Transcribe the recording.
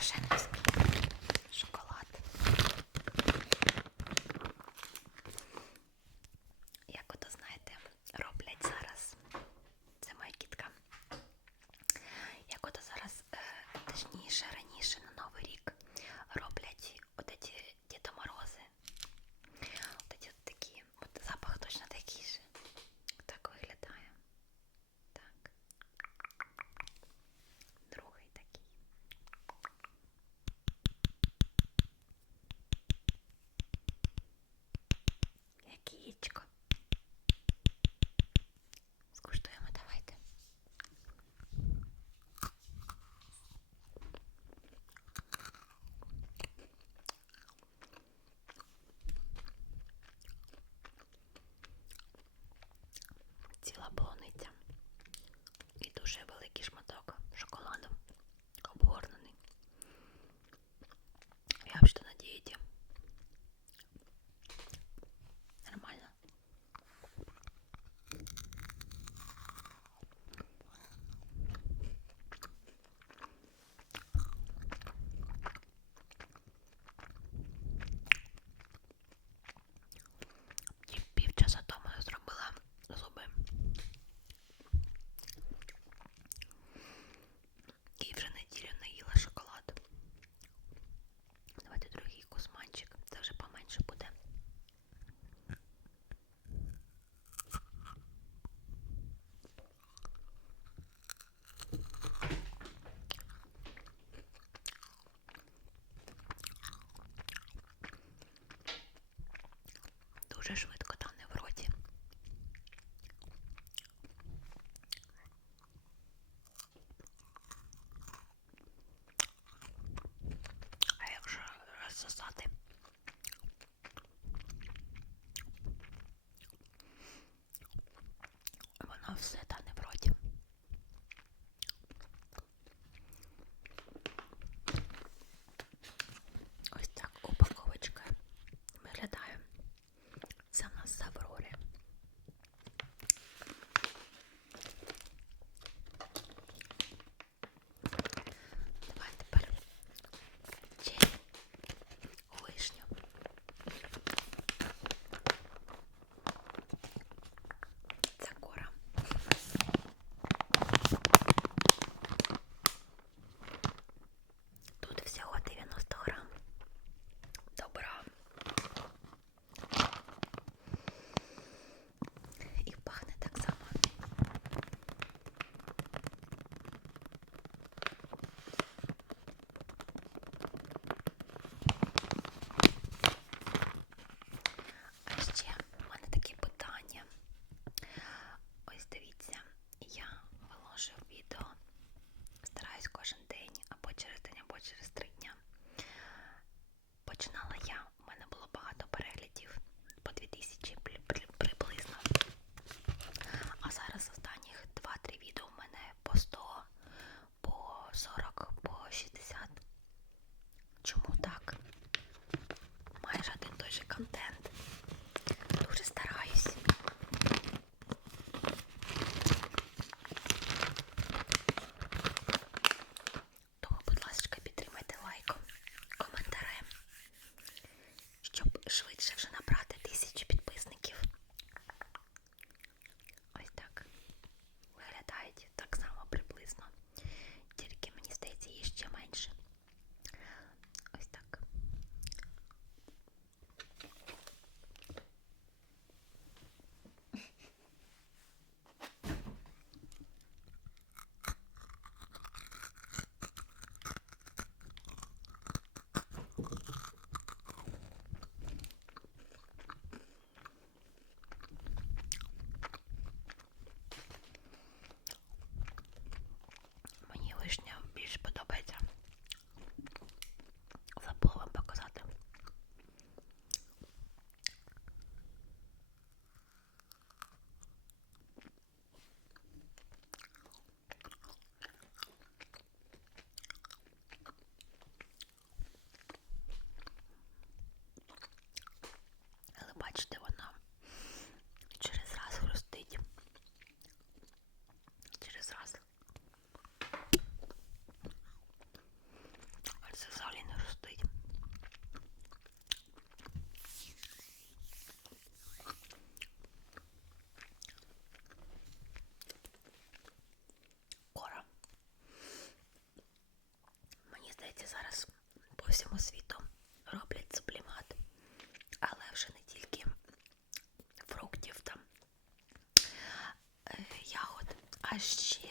Proszę nas Такие шмотки. je joue also wrong. космосвітом роблять сублімат, але вже не тільки фруктів там е, ягод, а ще